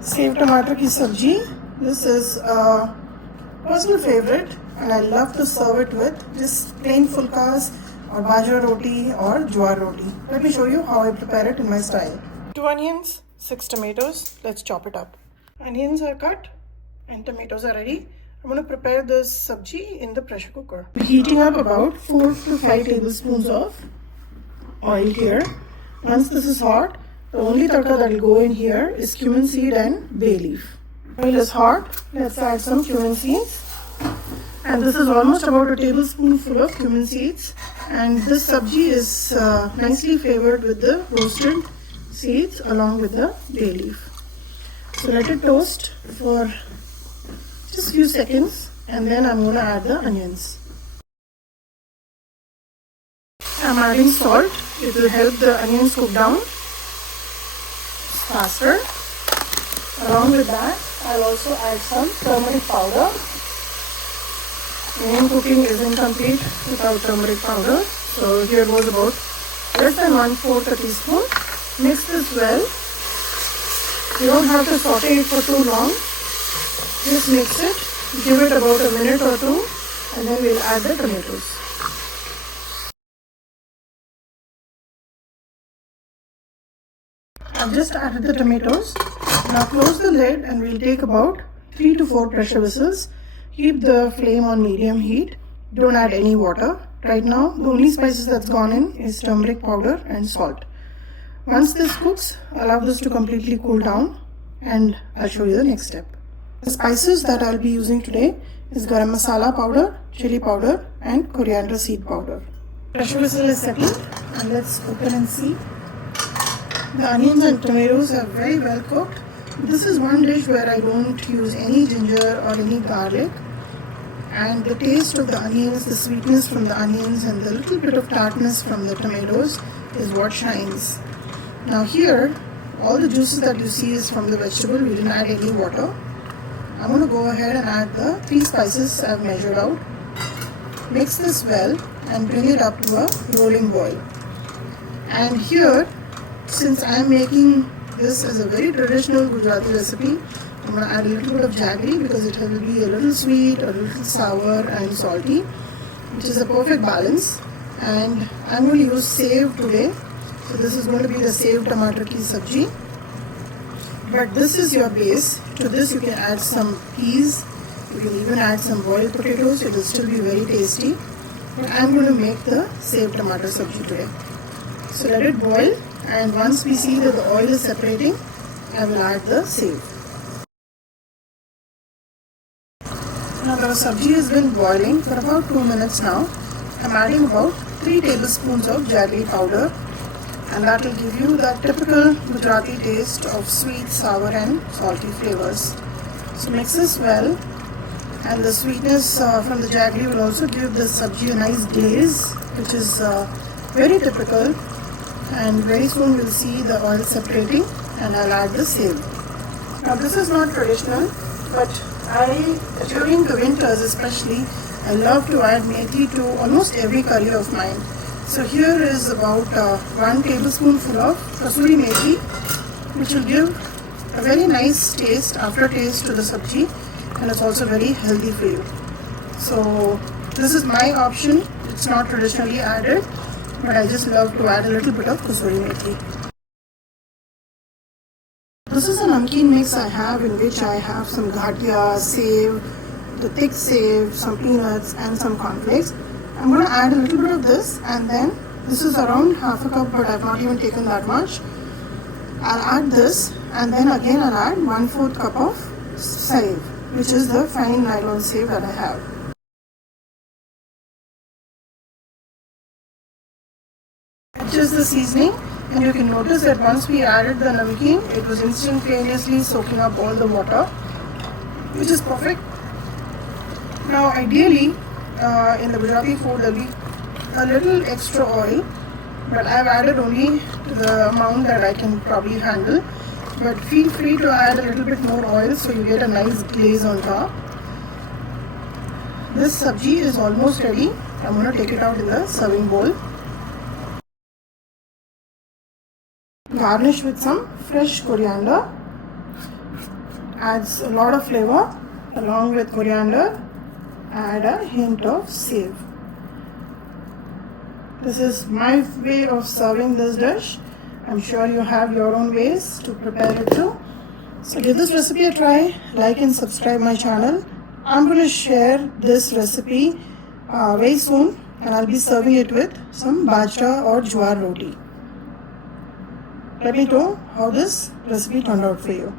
Sev Tamatar Sabzi. This is a personal favorite and I love to serve it with just plain fulkas or bajra roti or jowar roti. Let me show you how I prepare it in my style. 2 onions, 6 tomatoes. Let's chop it up. Onions are cut and tomatoes are ready. I'm going to prepare this sabji in the pressure cooker. Heating up about 4 to 5 tablespoons of oil here. Once this is hot, the only tadka that will go in here is cumin seed and bay leaf. Oil is hot. Let's add some cumin seeds. And this is almost about a tablespoonful of cumin seeds. And this sabji is nicely flavored with the roasted seeds along with the bay leaf. So let it toast for just a few seconds and then I'm going to add the onions. I'm adding salt. It will help the onions cook down faster. Along with that, I'll also add some turmeric powder. Indian cooking isn't complete without turmeric powder. So here goes about less than 1/4 teaspoon. Mix this well. You don't have to saute it for too long. Just mix it. Give it about a minute or two and then we'll add the tomatoes. I've just added the tomatoes. Now close the lid and we'll take about 3 to 4 pressure whistles. Keep the flame on medium heat. Don't add any water. Right now, the only spices that's gone in is turmeric powder and salt. Once this cooks, allow this to completely cool down and I'll show you the next step. The spices that I'll be using today is garam masala powder, chili powder and coriander seed powder. Pressure whistle is settled and let's open and see. The onions and tomatoes are very well cooked. This is one dish where I don't use any ginger or any garlic. And the taste of the onions, the sweetness from the onions and the little bit of tartness from the tomatoes is what shines. Now here, all the juices that you see is from the vegetable. We didn't add any water. I'm going to go ahead and add the 3 spices I've measured out. Mix this well and bring it up to a rolling boil. And here, since I'm making this as a very traditional Gujarati recipe, I'm going to add a little bit of jaggery because it will be a little sweet, a little sour and salty, which is a perfect balance. And I'm going to use sev today. So this is going to be the Sev Tamatar Sabzi. But this is your base. To this you can add some peas. You can even add some boiled potatoes. It will still be very tasty. But I'm going to make the Sev Tamatar Sabzi today. So let it boil. And once we see that the oil is separating, I will add the sev. Now the sabji has been boiling for about 2 minutes now. I'm adding about 3 tablespoons of jaggery powder and that will give you that typical Gujarati taste of sweet, sour and salty flavors. So mix this well and the sweetness from the jaggery will also give the sabji a nice glaze, which is very typical. And very soon we'll see the oil separating and I'll add the sev. Now this is not traditional, but during the winters especially, I love to add methi to almost every curry of mine. So here is about 1 tablespoonful of kasuri methi, which will give a very nice taste, aftertaste to the sabji, and it's also very healthy for you. So this is my option. It's not traditionally added, but I just love to add a little bit of kasuri methi. This is a namkeen mix I have in which I have some ghatia, sev, the thick sev, some peanuts and some cornflakes. I'm going to add a little bit of this and then this is around half a cup, but I've not even taken that much. I'll add this and then again I'll add 1/4 cup of sev, which is the fine nylon sev that I have. Just the seasoning, and you can notice that once we added the namkeen, it was instantaneously soaking up all the water, which is perfect. Now ideally in the Gujarati food there will be a little extra oil, but I've added only the amount that I can probably handle. But feel free to add a little bit more oil so you get a nice glaze on top. This sabji is almost ready. I'm going to take it out in the serving bowl. Garnish with some fresh coriander adds a lot of flavor. Along with coriander, add a hint of sev. This is my way of serving this dish. I'm sure you have your own ways to prepare it too. So give this recipe a try, like and subscribe my channel. I'm going to share this recipe very soon, and I'll be serving it with some bajra or jowar roti. Let me know how this recipe turned out for you.